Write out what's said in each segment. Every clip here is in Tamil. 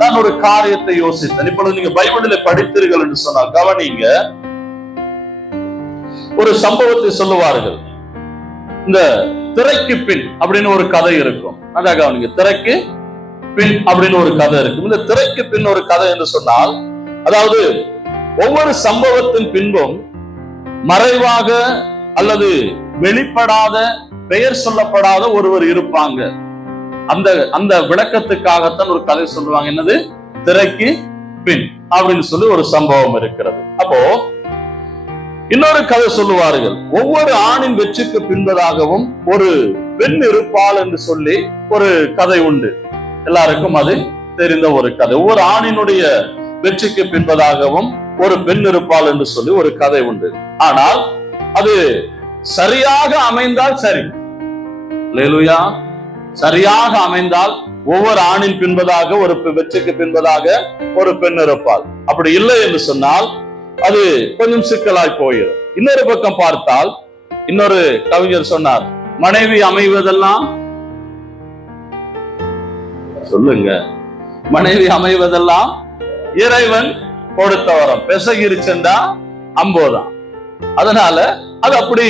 நான் ஒரு காரியத்தை யோசித்தேன். இப்பொழுது நீங்க பைபிளில் படித்தீர்கள் என்று சொன்னால் கவனிங்க. ஒரு சம்பவத்தை சொல்லுவார்கள். இந்த திரைக்கு பின் அப்படின்னு ஒரு கதை இருக்கும். அதான் கவனிங்க, திரைக்கு பின் அப்படின்னு ஒரு கதை இருக்கும். இந்த திரைக்கு பின் ஒரு கதை என்று சொன்னால், அதாவது ஒவ்வொரு சம்பவத்தின் பின்பும் மறைவாக அல்லது வெளிப்படாத, பெயர் சொல்லப்படாத ஒருவர் இருப்பாங்க. அந்த அந்த விளக்கத்துக்காகத்தான் ஒரு கதை சொல்லுவாங்க. என்னது? திரைக்கு பின் அப்படின்னு சொல்லி ஒரு சம்பவம் இருக்கிறது. அப்போ இன்னொரு கதை சொல்லுவார்கள். ஒவ்வொரு ஆணின் வெற்றிக்கு பின்பதாகவும் ஒரு பெண் இருப்பாள் என்று சொல்லி ஒரு கதை உண்டு. எல்லாருக்கும் அது தெரிந்த ஒரு கதை. ஒவ்வொரு ஆணினுடைய வெற்றிக்கு பின்பதாகவும் ஒரு பெண் இருப்பாள் என்று சொல்லி ஒரு கதை உண்டு. ஆனால் அது சரியாக அமைந்தால் சரி, அல்லேலூயா, சரியாக அமைந்தால் ஒவ்வொரு ஆணின் பின்பதாக ஒரு வெற்றிக்கு பின்பதாக ஒரு பெண் இருப்பாள். அப்படி இல்லை என்று சொன்னால் அது கொஞ்சம் சிக்கலாய் போயிடும். இன்னொரு பக்கம் பார்த்தால், இன்னொரு கவிஞர் சொன்னார், மனைவி அமைவதெல்லாம், சொல்லுங்க, மனைவி அமைவதெல்லாம் இறைவன் கொடுத்த வரம், பெசகிருச்செண்டா அம்போதான். அதனால அது அப்படி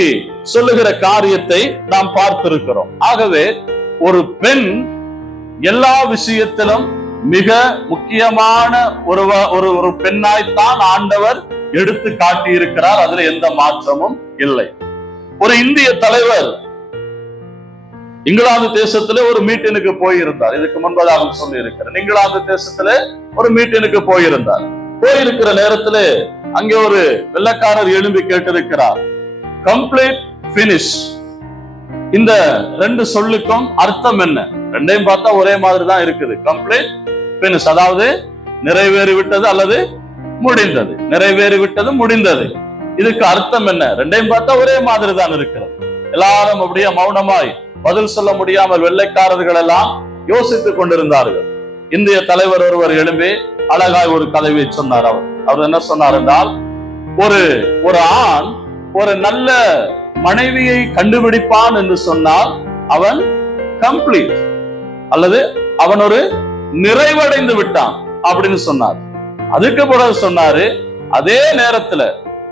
சொல்லுகிற காரியத்தை நாம் பார்த்திருக்கிறோம். ஆகவே ஒரு பெண் எல்லா விஷயத்திலும் மிக முக்கியமான ஒரு பெண்ணாய்த்தான் ஆண்டவர் எடுத்து காட்டி இருக்கிறார். அதுல எந்த மாற்றமும் இல்லை. ஒரு இந்திய தலைவர் இங்கிலாந்து தேசத்துல ஒரு மீட்டினுக்கு போயிருந்தார். இதுக்கு முன்பதாக சொல்லி இருக்கிறேன். இங்கிலாந்து தேசத்துல ஒரு மீட்டினுக்கு போயிருந்தார். போயிருக்கிற நேரத்துல அங்கே ஒரு வெள்ளைக்காரர் எழும்பி கேட்டிருக்கிறார், கம்ப்ளீட் பினிஷ். இந்த ரெண்டு சொல்லுக்கும் அர்த்தம் என்ன? ரெண்டையும் பார்த்தா ஒரே மாதிரி தான் இருக்குது. கம்ப்ளீட் பினிஷ், அதாவது நிறைவேறிவிட்டது அல்லது முடிந்தது. நிறைவேறிவிட்டது, முடிந்தது. இதுக்கு அர்த்தம் என்ன? ரெண்டையும் பார்த்தா ஒரே மாதிரி தான் இருக்கிறது. எல்லாரும் அப்படியே மௌனமாய் பதில் சொல்ல முடியாமல் வெள்ளைக்காரர்கள் எல்லாம் யோசித்துக் கொண்டிருந்தார்கள். இந்திய தலைவர் ஒருவர் எழும்பி அழகாய் ஒரு கதையை சொன்னார். அவர் என்ன சொன்னார் என்றால், ஒரு ஆண் ஒரு நல்ல மனைவியை கண்டுபிடிப்பான் என்று சொன்னால் அவன் கம்ப்ளீட், அல்லது அவன் ஒரு நிறைவடைந்து விட்டான் அப்படின்னு சொன்னார். அதுக்கு பிறகு சொன்னாரு, அதே நேரத்துல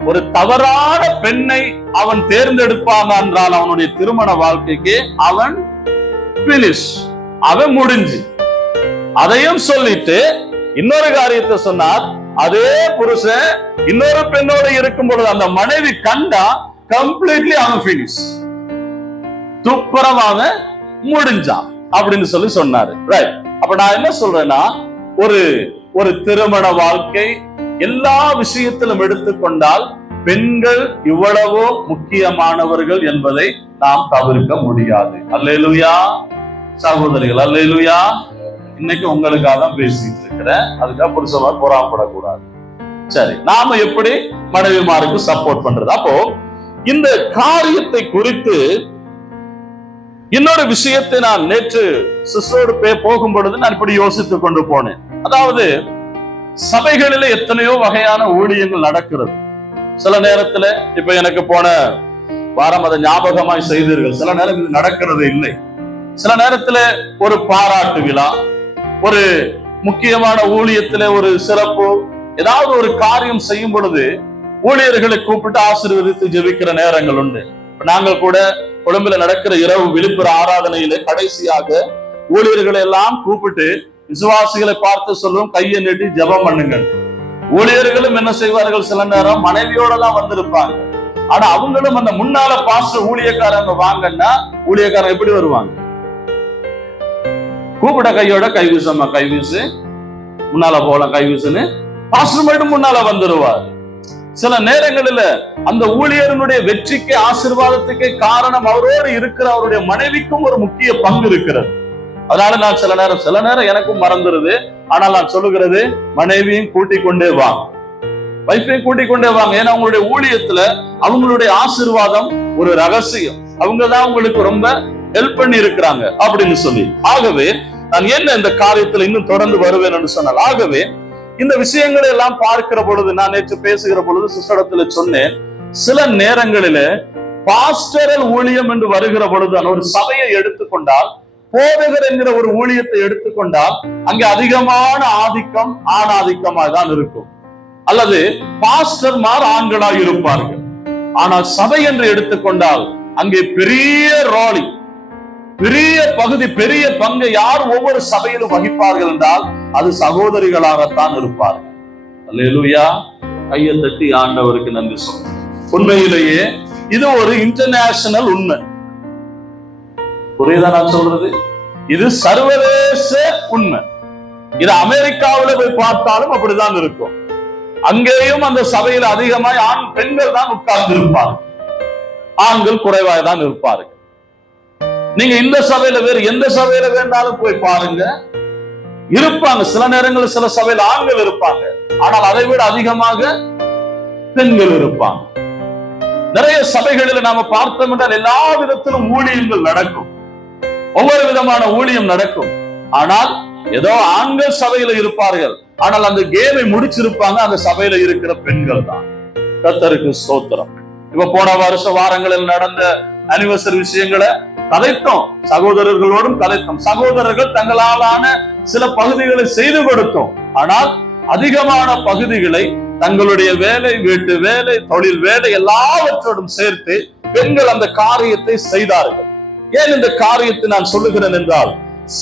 ஒரு தவறான பெண்ணை அவன் தேர்ந்தெடுப்பான் என்றால் அவனுடைய திருமண வாழ்க்கைக்கு அவன் பினிஷ், அவன் முடிஞ்சு. அதையும் சொல்லிட்டு இன்னொரு காரியத்தை சொன்னார், அதே புருஷன் இன்னொரு பெண்ணோடு இருக்கும் பொழுது அந்த மனைவி கண்டா கம்ப்ளீட்லி அவன் பினிஷ், துப்புரவாக முடிஞ்சான் அப்படின்னு சொல்லி சொன்னாரு. ரைட். அப்ப நான் என்ன சொல்றேன்னா, ஒரு திருமண வாழ்க்கை எல்லா விஷயத்திலும் எடுத்துக்கொண்டால் பெண்கள் இவ்வளவோ முக்கியமானவர்கள் என்பதை நாம் தவிர்க்க முடியாது. அல்லேலூயா சகோதரிகள், அல்லேலூயா. இன்னைக்கு உங்களுக்காக தான் பேசிட்டு இருக்கிறேன். அதுக்காக புருஷமார் பொறாமப்படக்கூடாது. சரி, நாம எப்படி மனைவிமாருக்கு சப்போர்ட் பண்றது? அப்போ இந்த காரியத்தை குறித்து இன்னொரு விஷயத்தை நான் நேற்று சிஸ்டரோடு போகும் பொழுது நான் இப்படி யோசித்துக் கொண்டு போனேன். அதாவது சபைகளில எத்தனையோ வகையான ஊழியங்கள் நடக்கிறது. சில நேரத்துல, இப்ப எனக்கு போன வாரம் அதை ஞாபகமாய் செய்தீர்கள், சில நேரம் இது நடக்கிறது இல்லை. சில நேரத்துல ஒரு பாராட்டு விழா, ஒரு முக்கியமான ஊழியத்துல ஒரு சிறப்பு, ஏதாவது ஒரு காரியம் செய்யும் பொழுது ஊழியர்களை கூப்பிட்டு ஆசீர்வதித்து ஜெபிக்கிற நேரங்கள் உண்டு. நாங்கள் கூட கொழும்புல நடக்கிற இரவு விழிப்புற ஆராதனையில கடைசியாக ஊழியர்களை எல்லாம் கூப்பிட்டு விசுவாசிகளை பார்த்து சொல்லுவோம், கையை நீட்டி ஜெபம் பண்ணுங்க. ஊழியர்களும் என்ன செய்வார்கள், சில நேரம் மனைவியோட தான் வந்திருப்பாங்க. ஆனா அவங்களும் அந்த முன்னால பாஸ்டர் ஊழியக்காரங்க வாங்கன்னா ஊழியக்காரங்க எப்படி வருவாங்க? கூப்பிட கையோட கை வீசம்மா, கை வீசு, முன்னால போல கை வீசுன்னு பாஸ்டர் மட்டும் முன்னால வந்துருவார். சில நேரங்களில அந்த ஊழியர்களுடைய வெற்றிக்கு, ஆசீர்வாதத்துக்கு காரணம் அவரோடு இருக்கிற அவருடைய மனைவிக்கும் ஒரு முக்கிய பங்கு இருக்கிறது. அதனால நான் சில நேரம் எனக்கும் மறந்துருது. ஆனால் நான் சொல்லுகிறது, மனைவியும் கூட்டிக் கொண்டே வாங்க, வைஃபையும் கூட்டிக் கொண்டே வாங்க. ஏன்னா அவங்களுடைய ஊழியத்துல அவங்களுடைய ஆசீர்வாதம் ஒரு ரகசியம். அவங்கதான் உங்களுக்கு ரொம்ப ஹெல்ப் பண்ணி இருக்கிறாங்க அப்படின்னு சொல்லி. ஆகவே நான் என்ன இந்த காரியத்துல இன்னும் தொடர்ந்து வருவேன் என்று சொன்னால், ஆகவே இந்த விஷயங்களை எல்லாம் பார்க்கிற பொழுது, நான் நேற்று பேசுகிற பொழுது சிஸ்டத்துல சொன்னேன், சில நேரங்களில பாஸ்டரல் ஊழியம் என்று வருகிற பொழுது ஒரு சபையை எடுத்துக்கொண்டால் போதகர் என்கிற ஒரு ஊழியத்தை எடுத்துக்கொண்டால் அங்கே அதிகமான ஆதிக்கம் ஆணாதிக்கமாக தான் இருக்கும், அல்லது பாஸ்டர்மார் ஆண்களாக இருப்பார்கள். ஆனால் சபை என்று எடுத்துக்கொண்டால் அங்கே பெரிய ரோலி, பெரிய பகுதி, பெரிய பங்கு யார் ஒவ்வொரு சபையிலும் வகிப்பார்கள் என்றால் அது சகோதரிகளாகத்தான் இருப்பார்கள். அல்லேலூயா. கையை தட்டி ஆண்டவருக்கு நன்றி சொல்றேன். உண்மையிலேயே இது ஒரு இன்டர்நேஷனல் உண்மை. புரியுதா நான் சொல்றது? இது சர்வதேச உண்மை. இது அமெரிக்காவில் போய் பார்த்தாலும் அப்படிதான் இருக்கும். அங்கேயும் அந்த சபையில் அதிகமாய் பெண்கள் தான் உட்கார்ந்து இருப்பார்கள், ஆண்கள் குறைவாய் தான் இருப்பார்கள். நீங்க இந்த சபையில வேறு எந்த சபையில வேண்டாலும் போய் பாருங்க, இருப்பாங்க. சில நேரங்களில் சில சபையில் ஆண்கள் இருப்பாங்க, ஆனால் அதை விட அதிகமாக பெண்கள் இருப்பாங்க. நிறைய சபைகளில் நாம பார்த்தோம் என்றால் எல்லா விதத்திலும் ஊழியங்கள் நடக்கும், ஒவ்வொரு விதமான ஊழியம் நடக்கும். ஆனால் ஏதோ ஆண்கள் சபையில இருப்பார்கள், ஆனால் அந்த கேமை முடிச்சிருப்பாங்க அந்த சபையில இருக்கிற பெண்கள் தான். கர்த்தருக்கு ஸ்தோத்திரம். இப்ப போன வருஷ வாரங்களில் நடந்த அனிவர்சரி விஷயங்களை கதைத்தோம், சகோதரர்களோடும் கதைத்தோம். சகோதரர்கள் தங்களாலான சில பகுதிகளை செய்து கொடுத்தோம், ஆனால் அதிகமான பகுதிகளை தங்களுடைய வேலை, வீட்டு வேலை, தொழில் வேலை எல்லாவற்றோடும் சேர்த்து பெண்கள் அந்த காரியத்தை செய்தார்கள். ஏன் இந்த காரியத்தை நான் சொல்லுகிறேன் என்றால்,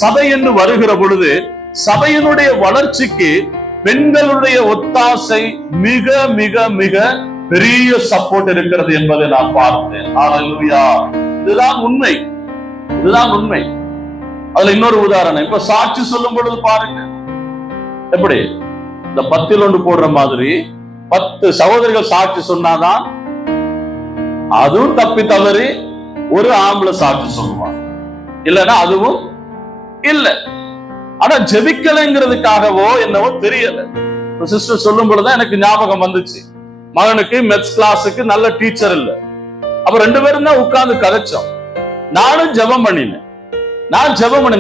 சபை என்று வருகிற பொழுது சபையினுடைய வளர்ச்சிக்கு பெண்களுடைய ஒத்தாசை மிக மிக மிக பெரிய சப்போர்ட் இருக்கிறது என்பதை நான் பார்த்தேன். ஹல்லேலூயா. இதுதான் உண்மை, இதுதான் உண்மை. அதுல இன்னொரு உதாரணம், இப்ப சாட்சி சொல்லும் பொழுது பாருங்க, எப்படி இந்த 10 ஒன்று போடுற மாதிரி 10 சகோதரிகள் சாட்சி சொன்னாதான் அதுவும் தப்பி தவறி ஒரு ஆம்பளை சாட்சி சொல்லுவான், இல்லைன்னா அதுவும் இல்ல. ஆனா ஜெபிக்கலைங்கிறதுக்காகவோ என்னவோ தெரியல. சிஸ்டர் சொல்லும் பொழுதுதான் எனக்கு ஞாபகம் வந்துச்சு, மகனுக்கு மெத்ஸ் கிளாஸுக்கு நல்ல டீச்சர் இல்ல. அப்ப 2 பேரும் தான் உட்கார்ந்து கதைச்சோம். நானும் ஜெபம் பண்ணினேன்,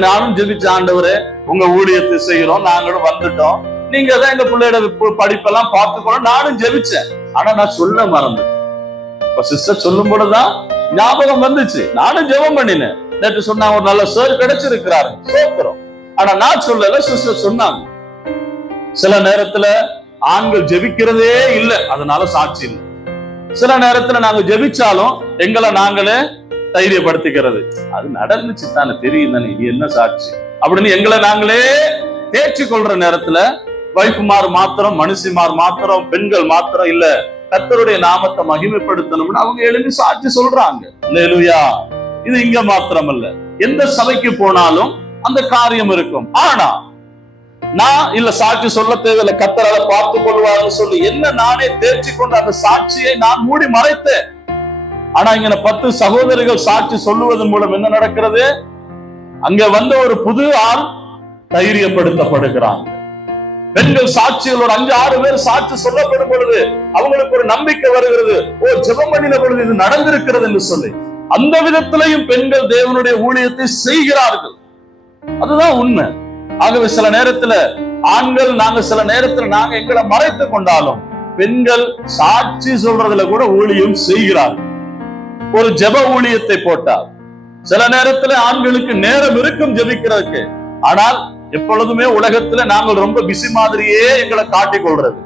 நானும் ஜெபிச்ச, ஆண்டவரே உங்க ஊழியத்தை செய்யறோம், நாங்களும் வந்துட்டோம், நீங்க தான் எங்க பிள்ளையோட படிப்பெல்லாம் பார்த்துக்கணும், நானும் ஜெபிச்சேன். ஆனா நான் சொல்ல மறந்துட்டேன். இப்ப சிஸ்டர் சொல்லும் பொழுதுதான் ஞாபகம் வந்துச்சு, நானும் ஜெபம் பண்ணினேன். நேற்று சொன்னா ஒரு நல்ல சார் கிடைச்சிருக்கிறாரு, சோத்திரம். ஆனா நான் சொல்லல, சிஸ்டர் சொன்னாங்க. சில நேரத்துல ஆண்கள் ஜெபிக்கிறதே இல்லை, அதனால சாட்சி இல்லை. சில நேரத்துல நாங்க ஜெபிச்சாலும் எங்களை நாங்களே தைரியப்படுத்திக்கிறது, அது நடந்துச்சு தானே, தெரியும் தானே, இது என்ன சாட்சி அப்படின்னு எங்களை நாங்களே தேர்ச்சி கொள்ற நேரத்துல வைஃப்மார் மாத்திரம், மனுஷிமார் மாத்திரம், பெண்கள் மாத்திரம் இல்ல, கர்த்தருடைய நாமத்தை மகிமைப்படுத்தணும்னு அவங்க எழுதி சாட்சி சொல்றாங்க. அல்லேலூயா. இது இங்க மாத்திரம் அல்ல, எந்த சபைக்கு போனாலும் அந்த காரியம் இருக்கும். ஆனா நான் இல்ல சாட்சி சொல்ல தேவையில்லை, கர்த்தரால பார்த்து கொள்வார்னு சொல்லி என்ன நானே தேர்ச்சி கொண்டு அந்த சாட்சியை நான் மூடி மறைத்தேன். ஆனா இங்க 10 சகோதரிகள் சாட்சி சொல்லுவதன் மூலம் என்ன நடக்கிறது? அங்க வந்த ஒரு புது ஆள் தைரியப்படுத்தப்படுகிறாங்க. பெண்கள் சாட்சிகள் ஒரு 5-6 பேர் சாட்சி சொல்லப்படும் பொழுது அவங்களுக்கு ஒரு நம்பிக்கை வருகிறது, ஓ ஜெபம் பண்ணின பொழுது இது நடந்திருக்கிறது என்று சொல்லி அந்த விதத்திலையும் பெண்கள் தேவனுடைய ஊழியத்தை செய்கிறார்கள். அதுதான் உண்மை. ஆகவே சில நேரத்துல ஆண்கள் சில நேரத்துல நாங்க எங்களை மறைத்துக் கொண்டாலும் பெண்கள் சாட்சி சொல்றதுல கூட ஊழியம் செய்கிறார்கள். ஒரு ஜெப ஊழியத்தை போட்டால் சில நேரத்துல ஆண்களுக்கு நேரம் இருக்கும் ஜெபிக்கிறதுக்கு, ஆனால் எப்பொழுதுமே உலகத்துல நாங்கள் ரொம்ப பிஸி மாதிரியே எங்களை காட்டிக்கொள்றது,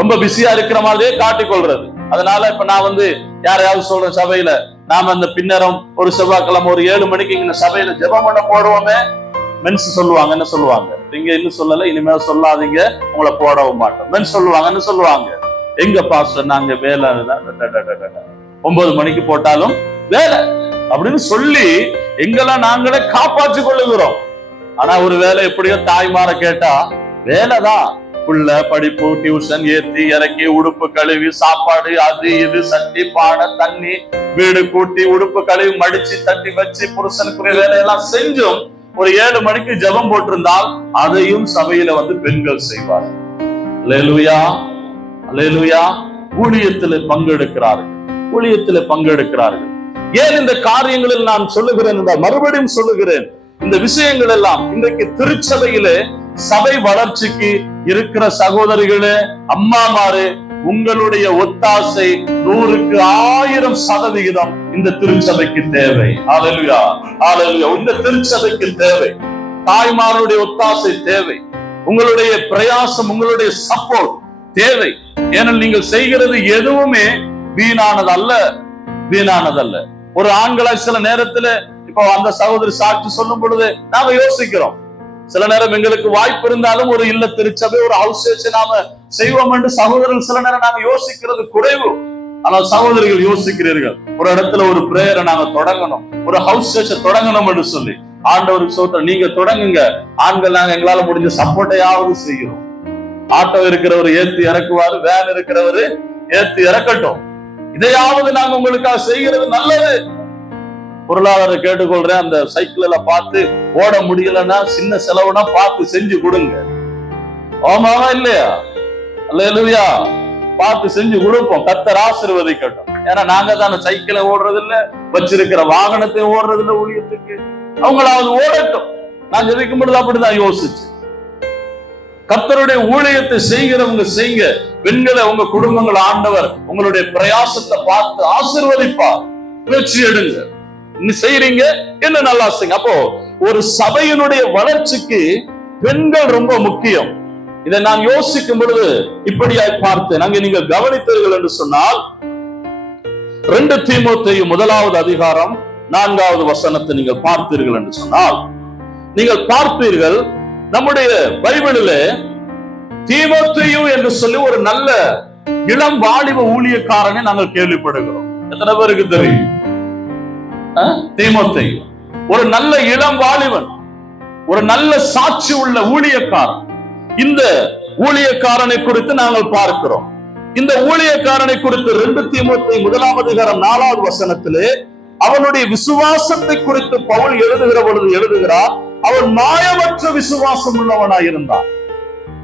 ரொம்ப பிஸியா இருக்கிற மாதிரியே காட்டிக்கொள்றது. அதனால இப்ப நான் யாரையாவது சொல்றேன், சபையில நாம அந்த பின்னரம் ஒரு செவ்வாய்க்கிழமை ஒரு 7 மணிக்கு இங்க சபையில ஜெபம் பண்ண போடுவோமே, மென்ஸ் சொல்லுவாங்க, என்ன சொல்லுவாங்க, நீங்க இன்னும் சொல்லல, இனிமேல் சொல்லாதீங்க, உங்களை போடவும் மாட்டோம். மென்ஸ் சொல்லுவாங்க, என்ன சொல்லுவாங்க, எங்க பாஸ்டர் நாங்க வேலை 9 மணிக்கு போட்டாலும் வேலை அப்படின்னு சொல்லி எங்கெல்லாம் நாங்களே காப்பாற்றி கொள்ளுகிறோம். ஆனா ஒரு வேலை எப்படியோ தாய்மார கேட்டா வேலைதான், புள்ள படிப்பு, டியூஷன், ஏத்தி இறக்கி, உடுப்பு கழுவி, சாப்பாடு, அது இது, சட்டி பானை, தண்ணி, வீடு கூட்டி, உடுப்பு கழுவி, மடிச்சு தட்டி வச்சு, புருஷனுக்குரிய வேலையெல்லாம் செஞ்சும் ஒரு 7 மணிக்கு ஜெபம் போட்டிருந்தால் அதையும் சபையில பெண்கள் செய்வார்கள். அல்லேலூயா, அல்லேலூயா. ஊழியத்தில் பங்கெடுக்கிறார்கள். ஏன் இந்த காரியங்களில் நான் சொல்லுகிறேன் என்றால், மறுபடியும் சொல்லுகிறேன், இந்த விஷயங்கள் எல்லாம் இன்றைக்கு திருச்சபையிலே சபை வளர்ச்சிக்கு இருக்கிற சகோதரிகளே, அம்மாமாரு, உங்களுடைய ஒத்தாசை 100க்கு 1000% இந்த திருச்சபைக்கு தேவை. ஹல்லேலூயா, ஹல்லேலூயா. இந்த திருச்சபைக்கு தேவை. தாய்மாருடைய ஒத்தாசை தேவை. உங்களுடைய பிரயாசம், உங்களுடைய சப்போர்ட் தேவை. ஏனெனில் நீங்கள் செய்கிறது எதுவுமே வீணானதல்ல, வீணானதல்ல. ஒரு ஆண்களாய் சில நேரத்துல இப்போ அந்த சகோதரி சாட்சி சொல்லும் பொழுது நாம யோசிக்கிறோம். சில நேரம் எங்களுக்கு வாய்ப்பு இருந்தாலும் ஒரு இல்ல திருச்சபை, ஒரு ஹவுஸ் சர்ச் நாம செய்வோம் என்று சகோதரர்கள் சில நேரம் நாம யோசிக்கிறது குறைவு. ஆனால் சகோதரிகள் யோசிக்கிறீர்கள், ஒரு இடத்துல ஒரு பிரேயரை நாங்க தொடங்கணும், ஒரு ஹவுஸ் சர்ச்சை தொடங்கணும் என்று சொல்லி. ஆண்டவருக்கு சொல்றோம், நீங்க தொடங்குங்க. ஆண்கள் நாங்க எங்களால முடிஞ்ச சப்போர்ட்டையாவது செய்கிறோம். ஆட்டோ இருக்கிறவர் ஏத்தி இறக்குவாரு, வேன் இருக்கிறவரு ஏத்தி இறக்கட்டும். இதையாவது நாங்க உங்களுக்காக செய்கிறது நல்லது. பொருளாதார கேட்டுக்கொள்றேன், அந்த சைக்கிள்ல பார்த்து ஓட முடியலன்னா சின்ன செலவுனா பார்த்து செஞ்சு கொடுங்க. ஆமாவா இல்லையா? அல்லேலூயா. பார்த்து செஞ்சு கொடுப்போம். கர்த்தர் ஆசீர்வதிக்கட்டும். ஏன்னா நாங்க தானே சைக்கிளை ஓடுறது இல்ல, வச்சிருக்கிற வாகனத்தை ஓடுறது இல்ல ஊழியத்துக்கு. அவங்களாவது ஓடட்டும். நான் ஜெபிக்கும் பொழுது அப்படிதான் யோசிச்சு, கர்த்தருடைய ஊழியத்தை செய்கிறவங்க செய்யுங்க. பெண்களை உங்க குடும்பங்கள் ஆண்டவர் உங்களுடைய பிரயாசத்தை பார்த்து ஆசீர்வதிப்பார். முயற்சி எடுங்க. செய்றீங்க என்ன நல்லா செய்யுங்க. அப்போ ஒரு சபையினுடைய வளர்ச்சிக்கு பெண்கள் ரொம்ப முக்கியம். இதை நான் யோசிக்கும் பொழுது இப்படியாய் பார்த்தேன். அங்கே நீங்கள் கவனித்தீர்கள் என்று சொன்னால் 2 தீமோத்தேயு 1வது அதிகாரம் 4வது வசனத்தை நீங்கள் பார்த்தீர்கள் என்று சொன்னால், நீங்கள் பார்ப்பீர்கள் நம்முடைய பைபிளிலே தீமோத்தேயு என்று சொல்லி ஒரு நல்ல இளம் வாலிப ஊழியக்காரனை நாங்கள் கேள்விப்படுகிறோம். எத்தனை பேருக்கு தெரியும்? தீமோத்தேயு ஒரு நல்ல இளம் வாலிபன், ஒரு நல்ல சாட்சி உள்ள ஊழியக்காரன். இந்த ஊழியக்காரனை குறித்து நாங்கள் பார்க்கிறோம். இந்த ஊழியக்காரனை குறித்து 2 தீமோத்தேயு 1வது அதிகாரம் 4வது வசனத்திலே அவனுடைய விசுவாசத்தை குறித்து பவுல் எழுதுகிற பொழுது எழுதுகிறார், அவன் மாயமற்ற விசுவாசம் உள்ளவனாய் இருந்தான்.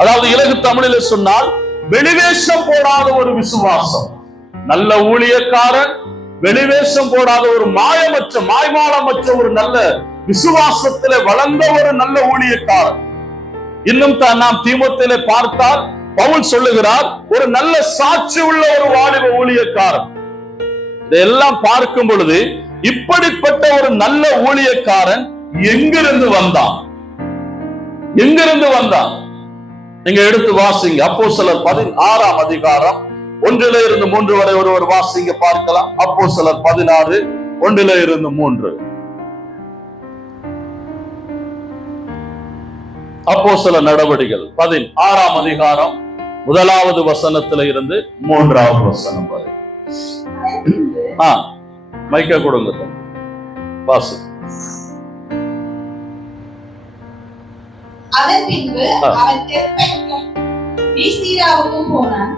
அதாவது இலகு தமிழில் சொன்னால் வெளிவேஷம் போடாத ஒரு விசுவாசம். நல்ல ஊழியக்காரன், வெளிவேஷம் போடாத ஒரு மாய்மாலமற்ற ஒரு நல்ல விசுவாசத்திலே வளர்ந்த ஒரு நல்ல ஊழியக்காரன். இன்னும் நாம் தீமோத்தேயுவிலே பார்த்தால் பவுல் சொல்லுகிறார், ஒரு நல்ல சாட்சி உள்ள ஒரு வாலிப ஊழியக்காரன். இதெல்லாம் பார்க்கும் பொழுது இப்படிப்பட்ட ஒரு நல்ல ஊழியக்காரன் எங்கிருந்து வந்தான்? எங்கிருந்து வந்தான்? நீங்க எடுத்து வாசிங்க. அப்போஸ்தலர் 16ஆம் அதிகாரம் 1 to 3 வரை ஒருவர் வாசிங்க பார்க்கலாம். அப்போஸ்தலர் 16 1 to 3. அப்போஸ்தலர் நடவடிக்கைகள் 16ஆம் அதிகாரம் 1வது வசனத்தில இருந்து 3வது வசனம் வரை. மைக்க கொடுங்க வாசி. அதன் பின்பு அவன் தெற்பெக்கும் லீஸ்திராவுக்கும் போனான்.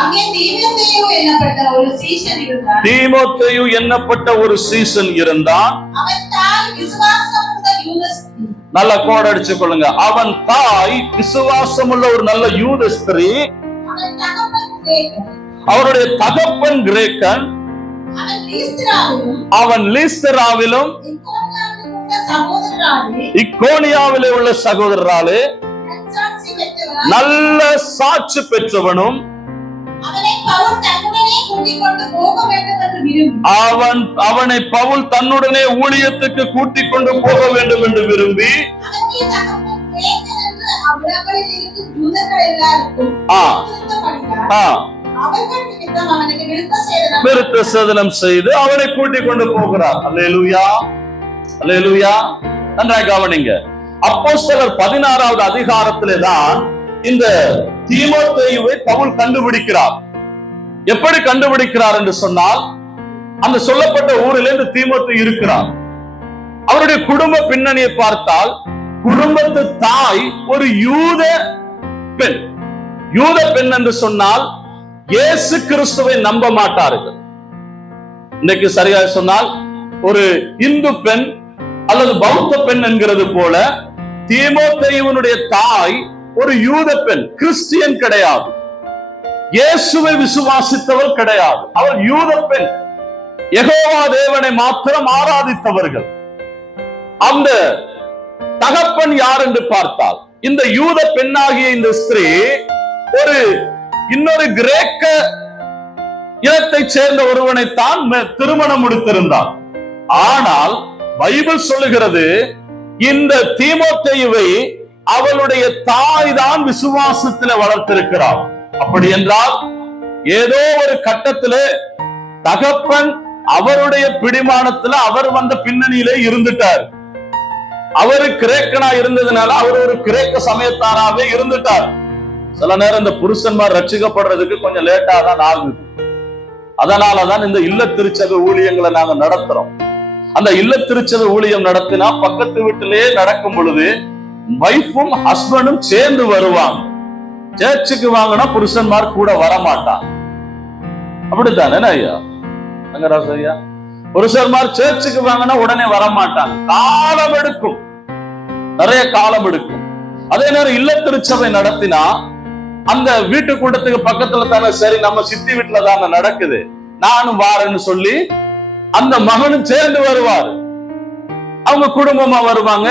அங்கே தீமோத்தேயு என்னப்பட்ட ஒரு சீஷன் இருந்தான். தீமோத்தேயு என்னப்பட்ட ஒரு சீஷன் இருந்தான். அவன் தாய் விசுவாசமுள்ள யூதஸ்திரீ. நல்ல கோட் அடிச்சு கொள்ளுங்க. அவன் தாய் விசுவாசமுள்ள ஒரு நல்ல யூத ஸ்திரீ. அவருடைய தகப்பன் கிரேக்கன். அவன் லீஸ்திராவிலும் இக்கோனியாவிலே உள்ள சகோதரராலே நல்ல சாட்சி பெற்றவனும், அவனை பவுல் தன்னுடனே ஊழியத்துக்கு கூட்டிக் கொண்டு போக வேண்டும் என்று விரும்பி விருத்த சேதனம் செய்து அவனை கூட்டிக் கொண்டு போகிறார். அல்லேலூயா, அல்லேலூயா. நன்றாக கவனிங்க. அப்போஸ்தலர் 16வது அதிகாரத்திலே தான் இந்த தீமோத்தேயுவை பவுல் கண்டுபிடிக்கிறார். எப்படி கண்டுபிடிக்கிறார் என்று சொன்னால், அந்த சொல்லப்பட்ட ஊரில் இந்த தீமோத்தேயு இருக்கிறார். அவருடைய குடும்ப பின்னணியை பார்த்தால், குடும்பத்து தாய் ஒரு யூத பெண். யூத பெண் என்று சொன்னால் இயேசு கிறிஸ்துவை நம்ப மாட்டார்கள். இன்னைக்கு சரியாக சொன்னால் ஒரு இந்து பெண் அல்லது பௌத்த பெண் என்கிறது போல தீமோத்தேயுவினுடைய தாய் ஒரு யூத பெண், கிறிஸ்டியன் கிடையாது, இயேசுவை விசுவாசித்தவர் கிடையாது. அவள் யூத பெண், யெகோவா தேவனை மாத்திரம் ஆராதித்தவர்கள். அந்த தகப்பன் யார் என்று பார்த்தால், இந்த யூத பெண்ணாகிய இந்த ஸ்திரீ ஒரு இன்னொரு கிரேக்க இனத்தை சேர்ந்த ஒருவனைத்தான் திருமணம் முடித்திருந்தார். ஆனால் பைபிள் சொல்லுகிறது இந்த தீமோத்தேயுவை அவளுடைய தாய் தான் விசுவாசத்திலே வளர்த்திருக்கிறார். அப்படி என்றால் ஏதோ ஒரு கட்டத்திலே தகப்பன் அவருடைய பிடிமானத்துல அவர் வந்த பின்னணியிலே இருந்துட்டார். அவரு கிரேக்கனா இருந்ததுனால அவர் ஒரு கிரேக்க சமயத்தாராவே இருந்துட்டார். சில நேரம் இந்த புருஷன்மார் ரட்சிக்கப்படுறதுக்கு கொஞ்சம் லேட்டா தான் ஆகுது. அதனாலதான் இந்த இல்ல திருச்சபை ஊழியங்களை நாங்க நடத்துறோம். அந்த இல்ல திருச்சபை ஊழியம் நடத்தினா பக்கத்து வீட்டிலேயே நடக்கும் பொழுது வைஃபும் ஹஸ்பண்டும் சேர்ந்து வருவாங்க. சர்ச்சுக்கு வாங்கினா புருஷன்மார் கூட வரமாட்டான். அப்படித்தானே ஐயா ரங்கராஜ் ஐயா? புருஷன்மார் சர்ச்சுக்கு வாங்கினா உடனே வரமாட்டாங்க. காலம் எடுக்கும், நிறைய காலம் எடுக்கும். அதே நேரம் இல்ல திருச்சபை நடத்தினா அந்த வீட்டு கூட்டத்துக்கு பக்கத்துல தானே, சரி நம்ம சித்தி வீட்டுல தானே நடக்குது, நானும் வாரேன்னு சொல்லி அந்த மகனும் சேர்ந்து வருவாரு. அவங்க குடும்பமா வருவாங்க.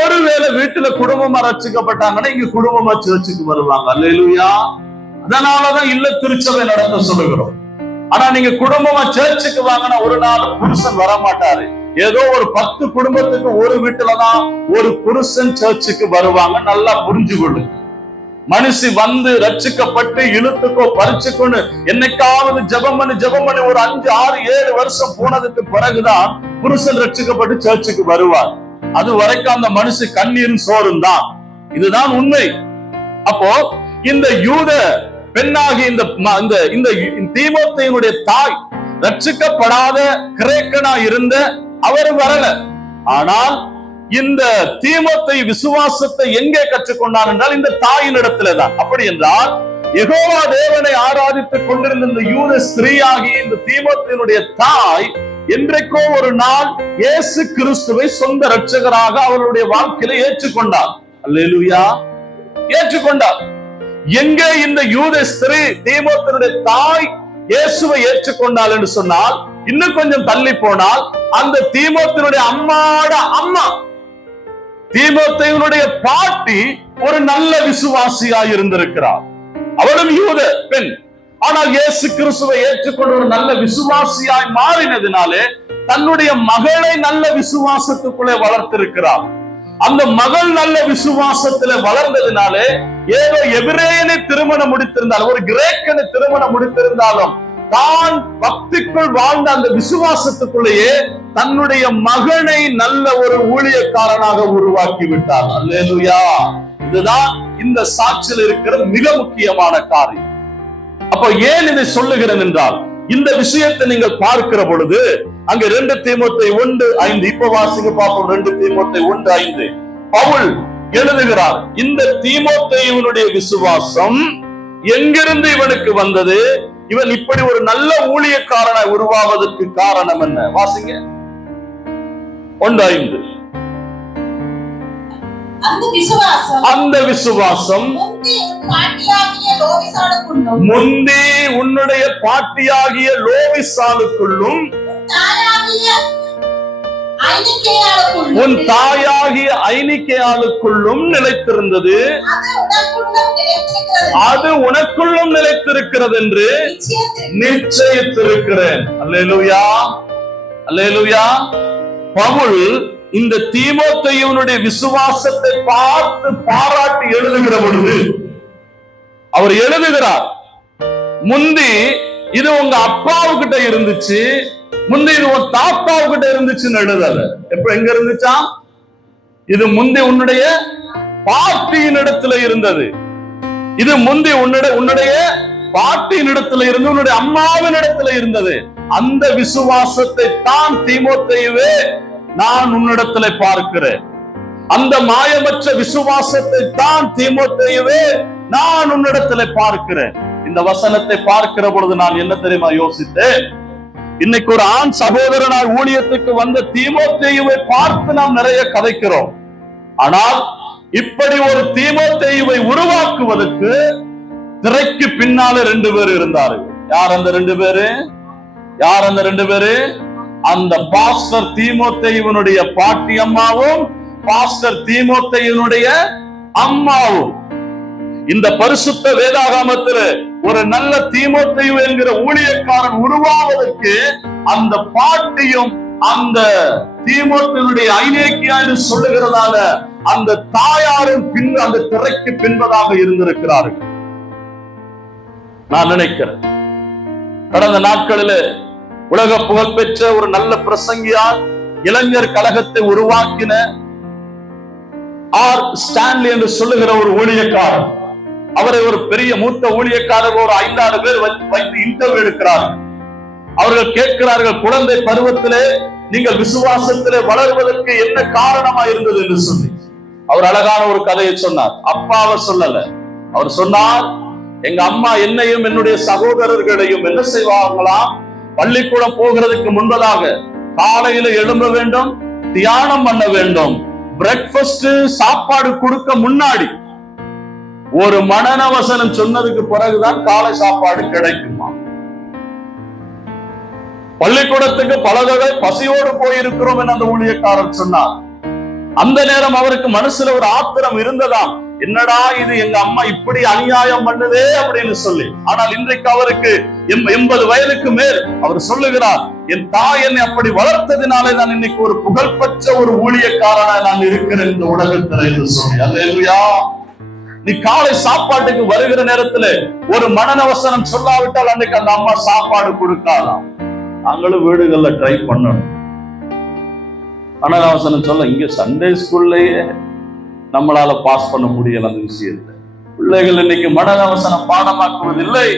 ஒருவேளை வீட்டுல குடும்பமா ரட்சிக்கப்பட்டாங்கன்னா இங்க குடும்பமா சர்ச்சுக்கு வருவாங்க. அல்லேலூயா. அதனாலதான் இல்ல திருச்சபை நடத்த சொல்லுகிறோம். ஆனா நீங்க குடும்பமா சர்ச்சுக்கு வாங்கினா ஒரு நாள் புருஷன் வரமாட்டாரு. ஏதோ ஒரு 10 குடும்பத்துக்கு ஒரு வீட்டுலதான் ஒரு புருஷன் சர்ச்சுக்கு வருவாங்க. நல்லா புரிஞ்சு கொள்ளுங்க. மனுஷி வந்து ரட்சிக்கப்பட்டு இழுத்துக்கோ பறிச்சுக்கொண்டு என்னைக்காவது ஜெபம் பண்ணி ஒரு 5, 6, 7 வருஷம் போனதுக்கு பிறகுதான் புருஷன் ரட்சிக்கப்பட்டு சர்ச்சுக்கு வருவார். அது வரைக்கும் அந்த மனுஷி கண்ணீரும் சோறும் தான். இதுதான் உண்மை. அப்போ இந்த யூத பெண்ணாகி இந்த தீமோத்தேயுனுடைய தாய் ரட்சிக்கப்படாத கிரேக்கனா இருந்த அவர் வரல. ஆனால் இந்த தீமோத்தேயு விசுவாசத்தை எங்கே கற்றுக்கொண்டான் என்றால் இந்த தாயின் இடத்துல தான். அப்படி என்றால் யெகோவா தேவனை ஆராதித்துக் கொண்டிருந்த இந்த யூத ஸ்திரீயாகி இந்த தீமோத்தேயுனுடைய தாய் என்றைக்கோ ஒரு நாள் இயேசு கிறிஸ்துவை சொந்த இரட்சகராக அவருடைய வாழ்க்கையில ஏற்றுக்கொண்டார். அல்லேலூயா. ஏற்றுக்கொண்டார். எங்கே இந்த யூத ஸ்திரீ தீமோத்தேயுனுடைய தாய் இயேசுவை ஏற்றுக்கொண்டாள் என்று சொன்னால், இன்னும் கொஞ்சம் தள்ளி போனால் அந்த தீமோத்தேயுனுடைய அம்மாட அம்மா, தீமோத்தேயுனுடைய பாட்டி ஒரு நல்ல விசுவாசியாய் இருந்திருக்கிறார். அவளும் யூத பெண். ஆனால் இயேசு கிறிஸ்துவை ஏற்றுக்கொண்டு ஒரு நல்ல விசுவாசியாய் மாறினதினாலே தன்னுடைய மகளை நல்ல விசுவாசத்துக்குள்ளே வளர்த்திருக்கிறார். அந்த மகள் நல்ல விசுவாசத்திலே வளர்ந்ததினாலே ஏதோ எபிரேயனை திருமணம் முடித்திருந்தாலும் ஒரு கிரேக்கனை திருமணம் முடித்திருந்தாலும் தான் பக்திக்குள் வாழ்ந்த அந்த விசுவாசத்துக்குள்ளேயே தன்னுடைய மகனை நல்ல ஒரு ஊழியக்காரனாக உருவாக்கி விட்டார். அல்லேலூயா. இதுதான் இந்த சாட்சியில் இருக்கிற மிக முக்கியமான காரியம். அப்ப ஏன் இதை சொல்லுகிறேன் என்றால், இந்த விஷயத்தை நீங்கள் பார்க்கிற பொழுது அங்க 2 தீமோத்தேயு 1:5 இப்ப வாசிங்க பார்ப்போம். 2 தீமோத்தேயு 1:5 பவுல் எழுதுகிறார். இந்த தீமோத்தேயுனுடைய விசுவாசம் எங்கிருந்து இவனுக்கு வந்தது? இவன் இப்படி ஒரு நல்ல ஊழியக்காரனை உருவாவதற்கு காரணம் என்ன? வாசிங்க 1:5. அந்த விசுவாசம் முந்தி உன்னுடைய பாட்டியாகிய லோவிசாளுக்குள்ளும் உன் தாயாகிய ஐனிக்கேயாளுக்குள்ளும் நிலைத்திருந்தது, அது உனக்குள்ளும் நிலைத்திருக்கிறது என்று நிச்சயித்திருக்கிறேன். அல்லேலூயா. அல்லேலூயா. பவுல் இந்த தீமோத்தேயுனுடைய விசுவாசத்தை பார்த்து பாராட்டி எழுதுகிற பொழுது அவர் எழுதுகிறார், முந்தி இது உங்க அப்பாவுக்கிட்ட இருந்துச்சு, முந்தி இது உன் தாத்தாவுக்கிட்ட இருந்துச்சுன்னு எழுதல. எப்ப எங்க இருந்துச்சா? இது முந்தி உன்னுடைய பாட்டியின் இடத்துல இருந்தது. இது முந்தி உன்னுடைய பாட்டியின் இடத்துல இருந்து உன்னுடைய அம்மாவின் இடத்துல இருந்தது. அந்த விசுவாசத்தை தான் தீமோத்தேயுவே நான் உன்னிடத்துல பார்க்கிறேன். அந்த மாயமற்ற விசுவாசத்தை தான் தீமோத்தேயுவே நான் உன்னிடத்துல பார்க்கிறேன். இந்த வசனத்தை பார்க்கிற பொழுது நான் என்ன தெரியுமா யோசித்தேன்? இன்னைக்கு ஒரு ஆண் சகோதரனாய் ஊழியத்துக்கு வந்த தீமோத்தேயுவை பார்த்து நாம் நிறைய கதைக்கிறோம். ஆனால் இப்படி ஒரு தீமோத்தேயுவை உருவாக்குவதற்கு திரைக்கு பின்னால 2 பேர் இருந்தார்கள். யார் அந்த 2 பேரு? யார் அந்த 2 பேரு? அந்த பாஸ்டர் தீமோத்தேயுனுடைய பாட்டி அம்மாவும் பாஸ்டர் தீமோத்தேயுனுடைய அம்மாவும். இந்த பரிசுத்த வேதாகமத்தில் ஒரு நல்ல தீமோத்தேயு என்கிற ஊழியக்காரன் உருவாவதற்கு அந்த பாட்டியும் அந்த தீமோத்தேயுடைய ஐநேக்கியா என்று சொல்லுகிறதால அந்த தாயாரும் அந்த திரைக்கு பின்பதாக இருந்திருக்கிறார்கள். நான் நினைக்கிறேன் கடந்த நாட்களில் உலக புகழ்பெற்ற ஒரு நல்ல பிரசங்கியார், இளைஞர் கழகத்தை உருவாக்கின ஆர் ஸ்டான்லி என்று சொல்லுகிற ஒரு ஊழியக்காரர், அவரை ஒரு பெரிய மூத்த ஊழியக்காரர் ஒரு 5-6 பேர் வைத்து இன்டர்வியூ எடுக்கிறார்கள். அவர்கள் கேட்கிறார்கள், குழந்தை பருவத்திலே நீங்கள் விசுவாசத்திலே வளர்வதற்கு என்ன காரணமா இருந்தது என்று சொல்லி. அவர் அழகான ஒரு கதையை சொன்னார். அப்பாவை சொல்லல, அவர் சொன்னார், எங்க அம்மா என்னையும் என்னுடைய சகோதரர்களையும் என்ன செய்வாங்களாம், பள்ளிக்கூடம் போகிறதுக்கு முன்பதாக காலையில எழும்ப வேண்டும், தியானம் பண்ண வேண்டும், பிரேக்ஃபாஸ்ட் சாப்பாடு கொடுக்க முன்னாடி ஒரு மனன வசனம் சொன்னதுக்கு பிறகுதான் காலை சாப்பாடு கிடைக்குமா. பள்ளிக்கூடத்துக்கு பல தடவை பசியோடு போயிருக்கிறோம் என்று அந்த ஊழியக்காரர் சொன்னார். அந்த நேரம் அவருக்கு மனசுல ஒரு ஆத்திரம் இருந்ததாம், என்னடா இது எங்க அம்மா இப்படி அநியாயம் பண்ணுதே அப்படின்னு சொல்லி. ஆனால் இன்றைக்கு அவருக்கு 80 வயதுக்கு மேல் அவர் சொல்லுகிறார், என் தாய் என்னை அப்படி வளர்த்ததினாலே நான் இன்னைக்கு ஒரு புகழ்பெற்ற ஒரு ஊழியக்காரனா நான் இருக்கிறேன் இந்த உலகத்துல என்று சொல்லி. அல்லேலூயா. நீ காலை சாப்பாட்டுக்கு வருகிற நேரத்துல ஒரு மனநவசனம் சொல்லாவிட்டால் அன்னைக்கு அந்த அம்மா சாப்பாடு கொடுக்கலாம். நாங்களும் வீடுகள்ல ட்ரை பண்ணணும். மனநவசனம் சொல்ல இங்க சண்டே ஸ்கூல்லயே நம்மளால பாஸ் பண்ண முடியல அந்த விஷயத்தை. பிள்ளைகள் இன்னைக்கு மனநவசனம் பாடமாக்குவதில்லை.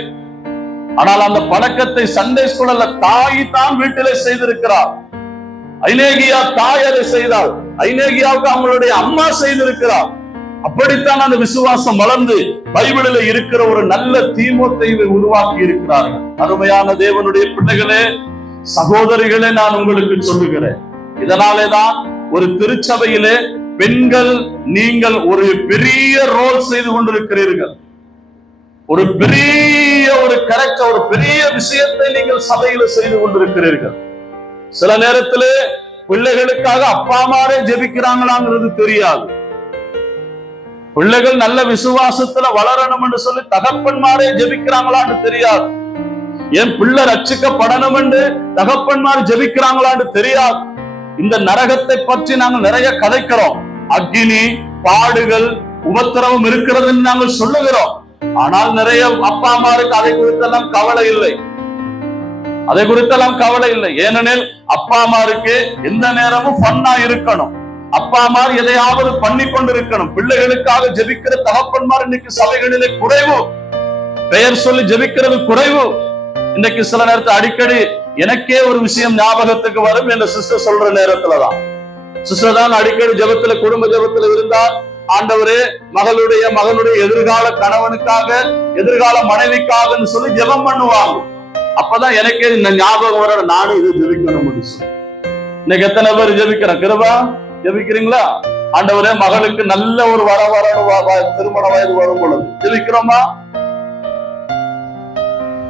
ஆனால் அந்த பழக்கத்தை சண்டே ஸ்கூல்ல தாய் தான் வீட்டிலே செய்திருக்கிறார். ஐநேகியா தாய் அதை செய்தாள். ஐநேகியாவுக்கு அவங்களுடைய அம்மா செய்திருக்கிறார். அப்படித்தான் அந்த விசுவாசம் வளர்ந்து பைபிளில் இருக்கிற ஒரு நல்ல தீமோத்தேயுவை உருவாக்கி இருக்கிறார்கள். அருமையான தேவனுடைய பிள்ளைகளே, சகோதரிகளே, நான் உங்களுக்கு சொல்லுகிறேன், இதனாலேதான் ஒரு திருச்சபையிலே பெண்கள் நீங்கள் ஒரு பெரிய ரோல் செய்து கொண்டிருக்கிறீர்கள். ஒரு பெரிய ஒரு கரெக்ட் ஒரு பெரிய விஷயத்தை நீங்கள் சபையில செய்து கொண்டிருக்கிறீர்கள். சில நேரத்திலே பிள்ளைகளுக்காக அப்பா அம்மாரே ஜெபிக்கிறாங்களாங்கிறது தெரியாது. பிள்ளைகள் நல்ல விசுவாசத்துல வளரணும் என்று சொல்லி தகப்பன்மாரே ஜெபிக்கிறாங்களான்னு தெரியாது. என் பிள்ளை ரட்சிக்கப்படணும் என்று தகப்பன்மார் ஜெபிக்கிறாங்களான்னு தெரியாது. இந்த நரகத்தை பற்றி நாங்கள் நிறைய கதைக்கிறோம். அக்னி, பாடுகள், உபத்திரவம் இருக்கிறதுன்னு நாங்கள் சொல்லுகிறோம். ஆனால் நிறைய அப்பா அம்மாருக்கு அதை குறித்தெல்லாம் கவலை இல்லை. அதை குறித்தெல்லாம் கவலை இல்லை. ஏனெனில் அப்பா அம்மாருக்கு எந்த நேரமும் ஃபன்னா இருக்கணும். அப்பா அம்மா எதையாவது பண்ணி கொண்டிருக்கணும். பிள்ளைகளுக்காக ஜெபிக்கிற தகப்பன்மார் இன்னைக்கு சபைகளிலே குறைவு. பெயர் சொல்லி ஜெபிக்கிறது குறைவு. இன்னைக்கு சில நேரத்தை அடிக்கடி எனக்கே ஒரு விஷயம் ஞாபகத்துக்கு வரும். என்ற சிஸ்டர் சொல்ற நேரத்துலதான், சிஸ்டர் தான் அடிக்கடி ஜெபத்துல குடும்ப ஜெபத்துல இருந்தால், ஆண்டவரே மகனுடைய எதிர்கால கணவனுக்காக எதிர்கால மனைவிக்காக சொல்லி ஜெபம் பண்ணுவாங்க. அப்பதான் எனக்கே இந்த ஞாபகம் வர, நானும் இது ஜெபிக்கணும் சொல்லி. இன்னைக்கு எத்தனை பேர் ஜெபிக்கிறேன்? கிருபா ஜெபிக்கிறீங்களா? ஆண்டவரே மகளுக்கு நல்ல ஒரு திருமண வயது வரும் பொழுது ஜெபிக்கிறோமா?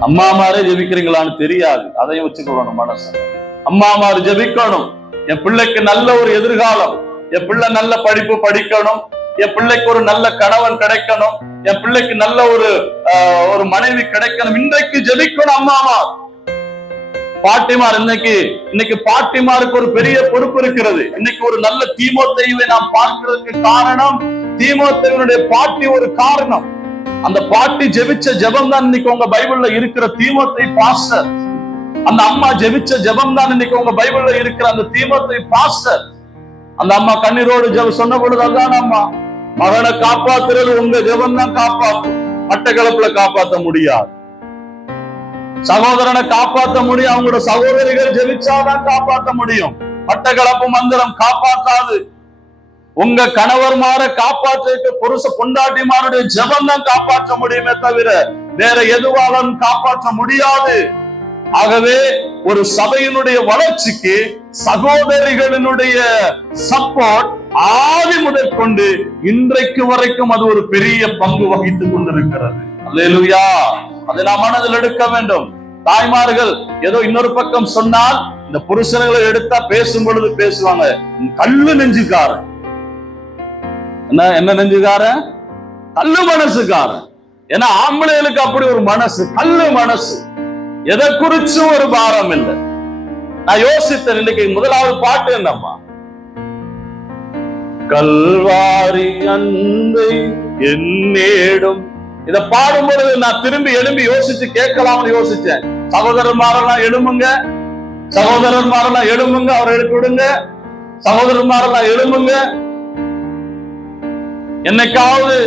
அம்மாமாரே ஜெபிக்கிறீங்களான்னு தெரியாது. அதையும் வச்சுக்கணும் மனசு. அம்மாமாரு ஜெபிக்கணும், என் பிள்ளைக்கு நல்ல ஒரு எதிர்காலம், என் பிள்ளை நல்ல படிப்பு படிக்கணும், என் பிள்ளைக்கு ஒரு நல்ல கணவன் கிடைக்கணும், என் பிள்ளைக்கு நல்ல ஒரு மனைவி கிடைக்கணும். இன்றைக்கு ஜெபிக்கணும் அம்மாமார். பாட்டிமார் இன்னைக்கு பாட்டிமாருக்கு ஒரு பெரிய பொறுப்பு இருக்கிறது. இன்னைக்கு ஒரு நல்ல தீமோத்தேயுவை நாம் பார்க்கிறதுக்கு காரணம் தீமோத்தேயுனுடைய பாட்டி ஒரு காரணம். அந்த பாட்டி ஜெபிச்ச ஜெபம் தான் இன்னைக்கு உங்க பைபிள்ல இருக்கிற தீமோத்தேயு பாஸ்டர். அந்த அம்மா ஜெபிச்ச ஜெபம் தான் இன்னைக்கு உங்க பைபிள்ல இருக்கிற அந்த தீமோத்தேயு பாஸ்டர். அந்த அம்மா கண்ணீரோடு ஜெபம் சொன்ன பொழுதுதான், அம்மா மகனை காப்பாத்துறது உங்க ஜெபம் தான் காப்பாற்றும், மட்டக்களப்புல காப்பாற்ற முடியாது. சகோதரனை காப்பாற்ற முடியும், அவங்களோட சகோதரிகள் ஜெபிச்சாதான் காப்பாற்ற முடியும். மட்டக்களப்பு மந்திரம் காப்பாற்றாது. உங்க கணவர்மார காப்பாற்ற புருஷ பொண்டாட்டிமாருடைய ஜெபம் தான் காப்பாற்ற முடியுமே தவிர வேற எதுவாலும் காப்பாற்ற முடியாது. ஆகவே ஒரு சபையினுடைய வளர்ச்சிக்கு சகோதரிகளினுடைய சப்போர்ட் ஆதி முதல் கொண்டு இன்றைக்கு வரைக்கும் அது ஒரு பெரிய பங்கு வகித்துக் கொண்டிருக்கிறது. அல்லேலூயா. அதை நாம் மனதில் எடுக்க வேண்டும். தாய்மார்கள் ஏதோ இன்னொரு பக்கம் சொன்னால் இந்த புருஷர்களை எடுத்தா பேசும் பொழுது பேசுவாங்க, கல்லு நெஞ்சுக்காரன். என்ன நெஞ்சுக்காரன்? கல்லு மனசுக்காரன். ஏன்னா ஆம்பளைகளுக்கு அப்படி ஒரு மனசு, கல்லு மனசு, எதை குறிச்சும் ஒரு பாரம் இல்லை. நான் யோசித்தேன், இன்னைக்கு முதலாவது பாட்டு என்னம்மா? கல்வாரி அன்பை என்னேடும். இத பாடும் பொழுது நான் திரும்பி எழும்பி யோசிச்சு கேட்கலாம்னு யோசிச்சேன். சகோதரர்மாரெல்லாம் எழுமுங்க, சகோதரர்மாரெல்லாம் எழுமுங்க, அவரை எழுப்பி விடுங்க. சகோதரர்மாரெல்லாம் எழுமுங்க. என்னைக்காவது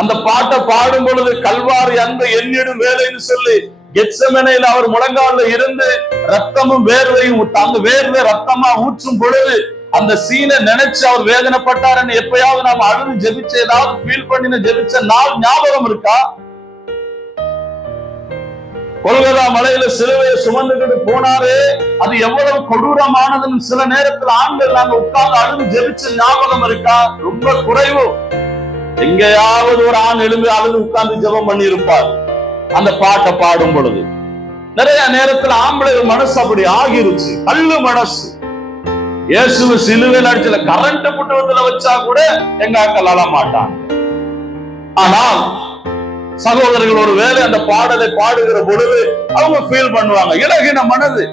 அந்த பாட்டை பாடும் பொழுது கல்வாரி அன்பை என்னிடும் வேலைன்னு சொல்லி கெத்செமனேல அவர் முழங்கால இருந்து ரத்தமும் வேர்வையும் அந்த வேர்வை ரத்தமா ஊற்றும் பொழுது அந்த சீனை நினைச்சு அவர் வேதனைப்பட்டாருன்னு எப்பயாவது நாம அழுது ஜெபிச்ச, ஏதாவது ஃபீல் பண்ணின ஜெபிச்ச நாள் ஞாபகம் இருக்கா? கொல்கத்தா மலையில சிலுவையை சுமந்துகிட்டு போனாரு, அது எவ்வளவு கொடூரமானதுன்னு சில நேரத்தில் ஆண்கள் நாங்க உட்கார்ந்து அழுது ஜெபிச்ச ஞாபகம் இருக்கா? ரொம்ப குறைவு. எங்கேயாவது ஒரு ஆண் எழும்பி அழுது உட்கார்ந்து ஜெபம் பண்ணி இருப்பார் அந்த பாட்டை பாடும் பொழுது. நிறைய நேரத்துல ஆம்பளைகள் மனசு அப்படி ஆகிருச்சு, கல்லு மனசு. இயேசுவை சிலுவையில் அடிச்சல கரண்ட் புத்தகத்துல வச்சா கூட எங்க ஆட்கள் அழ மாட்டாங்க. ஆனால் சகோதரர்கள் ஒரு வேளை அந்த பாடலை பாடுகிற பொழுது அவங்க ஃபீல் பண்ணுவாங்க, இலகின மனது.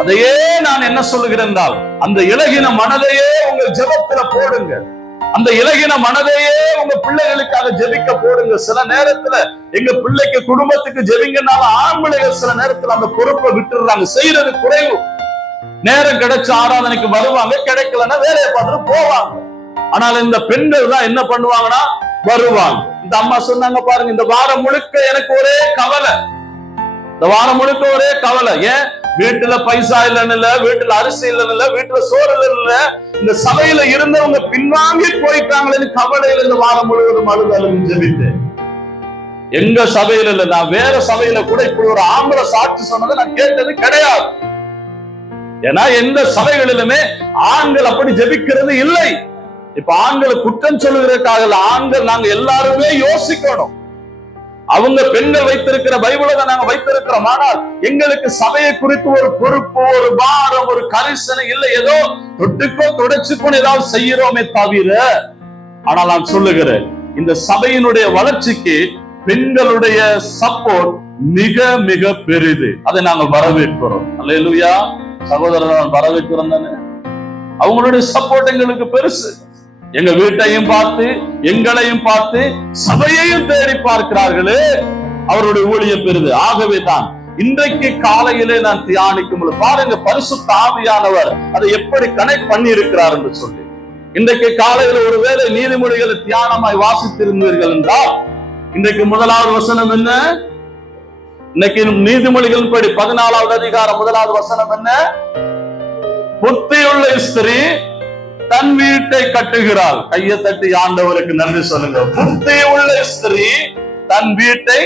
அதையே நான் என்ன சொல்லுகிறேன், அந்த இலகின மனதையே உங்க ஜெபத்துல போடுங்க. அந்த இலகின மனதையே உங்க பிள்ளைகளுக்காக ஜெபிக்க போடுங்க. சில நேரத்துல எங்க பிள்ளைக்கு குடும்பத்துக்கு ஜெபிங்கனாலும் ஆம்பளைகள் சில நேரத்துல அந்த பொறுப்பை விட்டுறாங்க, செய்யறது குறைவு. நேரம் கிடைச்ச ஆராதனைக்கு வருவாங்க, கிடைக்கலன்னா வேலையை பார்த்துட்டு போவாங்க. ஆனால் இந்த பெண்கள் தான் என்ன பண்ணுவாங்கன்னா வருவாங்க. இந்த அம்மா சொன்னாங்க பாருங்க, இந்த வாரம் முழுக்க எனக்கு ஒரே கவலை, இந்த வாரம் முழுக்க ஒரே கவலை. ஏன்? வீட்டுல பைசா இல்லைன்னு இல்ல, வீட்டுல அரிசி இல்லைன்னு இல்ல, வீட்டுல சோறு இல்ல, இந்த சபையில இருந்தவங்க பின்வாங்கி போயிட்டாங்களேன்னு கவலையில இந்த வாரம் முழுவதும் அழுது ஜெபித்து. எங்க சபையில இல்ல, நான் வேற சபையில கூட இப்படி ஒரு ஆம்பளை சாட்சி சொன்னதை நான் கேட்டது கிடையாது. ஏன்னா எந்த சபைகளிலுமே ஆண்கள் அப்படி ஜெபிக்கிறது இல்லை. இப்ப ஆண்களை குற்றம் சொல்லுகிறதுக்காக ஆண்கள் நாங்க எல்லாருமே யோசிக்கணும். அவங்க பெண்கள் வைத்திருக்கிற பைபிளை தான் நாங்க வைத்திருக்கிறோம். ஆனால் எங்களுக்கு சபையை குறித்து ஒரு பொறுப்பு, ஒரு பாரம், ஒரு கரிசனை இல்லை. ஏதோ தொட்டுக்கோ தொடச்சுக்கோ ஏதாவது செய்யறோமே தவிர. ஆனால் நான் சொல்லுகிறேன், இந்த சபையினுடைய வளர்ச்சிக்கு பெண்களுடைய சப்போர்ட் மிக மிக பெரிது. அதை நாங்க வரவேற்கிறோம். அல்லேலூயா. சகோதரன் வரவேற்கிறோம் தானே. அவங்களுடைய சப்போர்ட் எங்களுக்கு பெருசு. எங்க வீட்டையும் பார்த்து எங்களையும் பார்த்து சபையையும் தேடி பார்க்கிறார்களே, அவருடைய ஊழியம் பெறுது. ஆகவே தான் இன்றைக்கு காலையிலே நான் தியானிக்கும் பாருங்க, பரிசுத்த ஆவியானவர் அதை எப்படி கனெக்ட் பண்ணி இருக்கிறார் என்று சொல்லி. இன்றைக்கு காலையில ஒருவேளை நீதிமொழிகளை தியானமாய் வாசித்திருந்தீர்கள் என்றால், இன்றைக்கு முதலாவது வசனம் என்ன? இன்னைக்கு நீதிமொழிகள் படி 14வது அதிகாரம் 1வது வசனம் என்ன? புத்தியுள்ள ஸ்திரீ தன் வீட்டை கட்டுகிறாள். கையை தட்டி ஆண்டவருக்கு நன்றி சொல்லுங்க. புத்தியுள்ள ஸ்திரீ தன் வீட்டை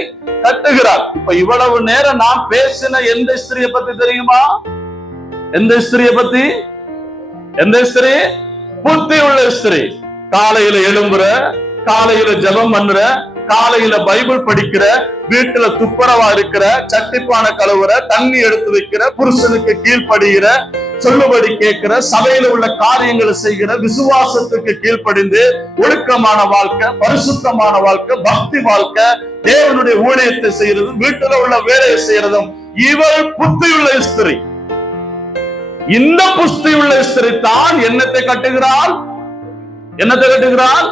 கட்டுகிறாள். இப்ப இவ்வளவு நேரம் நான் பேசின எந்த ஸ்திரியை பத்தி தெரியுமா? எந்த ஸ்திரியை பத்தி? எந்த ஸ்திரீ? புத்தியுள்ள ஸ்திரீ. காலையில எழும்புற, காலையில ஜெபம் பண்ற, காலையில பைபிள் படிக்கிற, வீட்டுல துப்புரவா இருக்கிற, சட்டிப்பான கழுவுற, தண்ணி எடுத்து வைக்கிற, புருஷனுக்கு கீழ்ப்படுகிற, சொல்லுபடி கேட்கிற, சபையில உள்ள காரியங்களை செய்கிற, விசுவாசத்துக்கு கீழ்ப்படிந்து ஒழுக்கமான வாழ்க்கை, பரிசுத்தமான வாழ்க்கை, பக்தி வாழ்க்கை, தேவனுடைய ஊழியத்தை செய்யறதும் வீட்டுல உள்ள வேலையை செய்யறதும் இவள் புத்தியுள்ள ஸ்திரீ. இந்த புத்தியுள்ள ஸ்திரீ தான் என்னத்தை கட்டுகிறாள்? என்னத்தை கட்டுகிறாள்?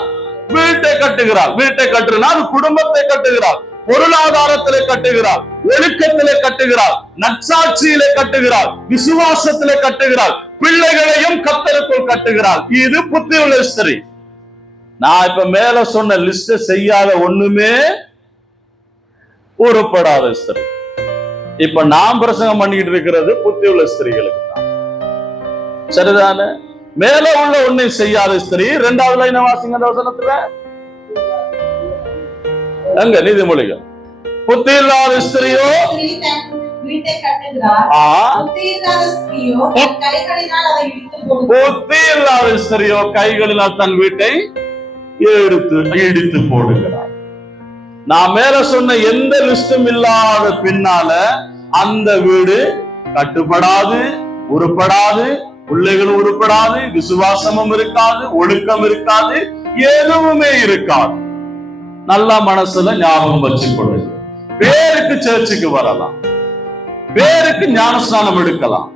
வீட்டை கட்டுகிறாள். வீட்டை கட்டுகிறாள், குடும்பத்தை கட்டுகிறாள், பொருளாதாரத்திலே கட்டுகிறாள், ஒழுக்கத்திலே கட்டுகிறாள், நற்சாட்சியிலே கட்டுகிறாள், விசுவாசத்திலே கட்டுகிறாள், பிள்ளைகளையும் கர்த்தருக்குள் கட்டுகிறாள். இது புத்தியுள்ள ஸ்திரீ. நான் இப்ப மேல சொன்ன லிஸ்ட் செய்யாத ஒண்ணுமே உருப்படாத ஸ்திரீ. இப்ப நான் பிரசங்கம் பண்ணிட்டு இருக்கிறது புத்தியுள்ள ஸ்திரீகளுக்கு தான். சரிதானே? மேல உள்ள ஒன்னை செய்யாத ஸ்திரீ. 2வது லைன் வாசிங்க அந்த வசனத்துல. எங்க நீதிமொழிகள்? புத்தி இல்லாத ஸ்திரியோ வீட்டை கட்டுகிறாள், புத்தி இல்லாத ஸ்திரியோ கைகளினால் தன் வீட்டை இடித்து போடுகிறார். நான் மேல சொன்ன எந்த லிஸ்டும் இல்லாத பின்னால அந்த வீடு கட்டுப்படாது, உருப்படாது, பிள்ளைகள் உருப்படாது, விசுவாசமும் இருக்காது, ஒழுக்கம் இருக்காது, எதுவுமே இருக்காது. நல்லா மனசுல ஞாபகம் வச்சுக்கொள்ளுங்க. பேருக்கு சர்ச்சுக்கு வரலாம், பேருக்கு ஞானஸ்நானம் எடுக்கலாம்,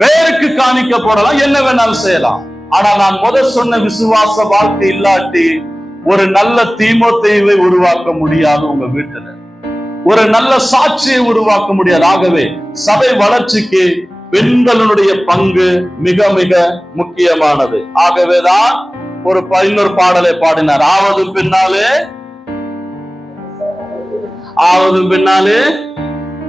பேருக்கு காணிக்க போடலாம், என்ன வேணாலும் செய்யலாம். ஆனா நான் சொன்ன விசுவாச வாழ்க்கை இல்லாட்டி ஒரு நல்ல தீமோத்தேயுவை உருவாக்க முடியாது. உங்க வீட்டுல ஒரு நல்ல சாட்சியை உருவாக்க முடியாது. ஆகவே சபை வளர்ச்சிக்கு பெண்களுடைய பங்கு மிக மிக முக்கியமானது. ஆகவேதான் ஒரு 11 பாடலை பாடினார். ஆவதும் பின்னாலே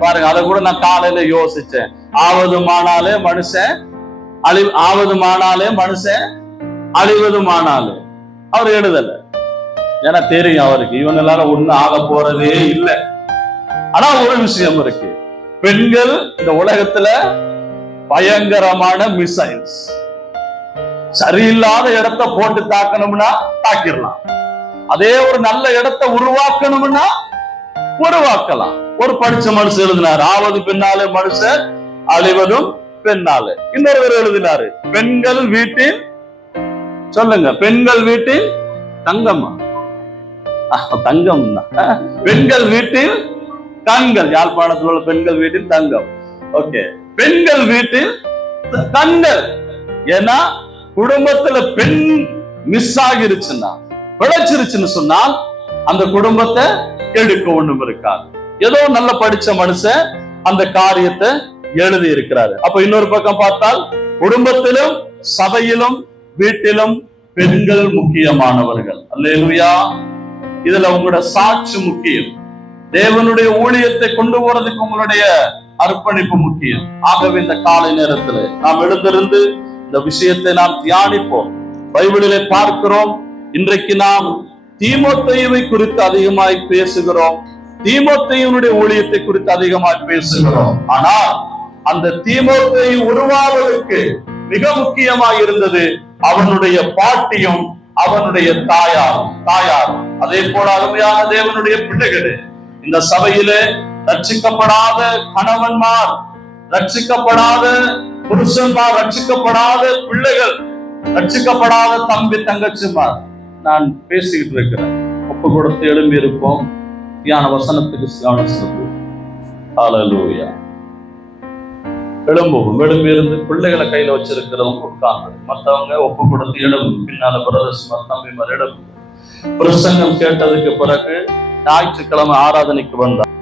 பாருங்க, அதை கூட நான் காலையில யோசிச்சேன். ஆவதுமானாலே மனுஷன் அழிவதுமானாலே அவர் எழுதல. ஏன்னா தெரியும் அவருக்கு இவன் எல்லாரும் ஒண்ணு ஆக போறதே இல்லை. ஆனா ஒரு விஷயம் இருக்கு, பெண்கள் இந்த உலகத்துல பயங்கரமான மிசைல்ஸ். சரியில்லாத இடத்தை போட்டு தாக்கணும்னா தாக்கிடலாம், அதே ஒரு நல்ல இடத்தை உருவாக்கணும்னா உருவாக்கலாம். ஒரு படிச்ச மனுஷன் எழுதினார், ஆவது பின்னாலே மனுஷன் அழிவதும் பின்னாலே. இன்னொருவர் எழுதினாரு, பெண்கள் வீட்டில் சொல்லுங்க, பெண்கள் வீட்டில் தங்கம்மா, தங்கம் தான், பெண்கள் வீட்டில் கண்கள். யாழ்ப்பாணத்தில் உள்ள பெண்கள் வீட்டில் தங்கம். ஓகே, பெண்கள் வீட்டில் கண்கள். ஏன்னா குடும்பத்துல பெண் மிஸ் ஆகிருச்சுன்னா, பிழைச்சிருச்சுன்னு சொன்னால் அந்த குடும்பத்தை எடுக்க ஒண்ணும் இருக்காது. ஏதோ நல்ல படிச்ச மனுஷன் அந்த காரியத்தை எழுதி இருக்கிறாரு. அப்ப இன்னொரு பக்கம் பார்த்தால் குடும்பத்திலும் சபையிலும் வீட்டிலும் பெண்கள் முக்கியமானவர்கள். அல்லேலூயா. இதுல உங்களோட சாட்சி முக்கியம். தேவனுடைய ஊழியத்தை கொண்டு போறதுக்கு உங்களுடைய அர்ப்பணிப்பு முக்கியம். ஆகவே இந்த காலை நேரத்துல நாம் எழுந்திருந்து இந்த விஷயத்தை நாம் தியானிப்போம். பைபிளிலே பார்க்கிறோம், இன்றைக்கு நாம் தீமோத்தேயுவை குறித்து அதிகமாய் பேசுகிறோம், தீமோத்தேயுனுடைய ஊழியத்தை குறித்து அதிகமாய் பேசுகிறோம். ஆனால் அந்த தீமோத்தேயு உருவாவதற்கு மிக முக்கியமாய் இருந்தது அவனுடைய பாட்டியும் அவனுடைய தாயாரும். அதே போல அருமையான தேவனுடைய பிள்ளைகளே, இந்த சபையிலே ரட்சிக்கப்படாத கணவன்மார், ரட்சிக்கப்படாத புருஷன்மார், ரட்சிக்கப்படாத பிள்ளைகள், ரட்சிக்கப்படாத தம்பி தங்கச்சிமார், நான் பேசிக்கிட்டு இருக்கிறேன். ஒப்பு கொடுத்து எழும்பி இருப்போம். தியான வசனத்துக்கு கவனம் செலுத்துவோம். ஹல்லேலூயா. எழும்பி இருந்து பிள்ளைகளை கையில வச்சிருக்கிறவங்க உட்கார்ந்து, மற்றவங்க ஒப்பு கொடுத்து எழும்பு. பின்னால பிரதர்ஸ் தம்பிமார் எழும்பு. பிரசங்கம் கேட்டதுக்கு பிறகு ஞாயிற்றுக்கிழமை ஆராதனைக்கு வந்தார்.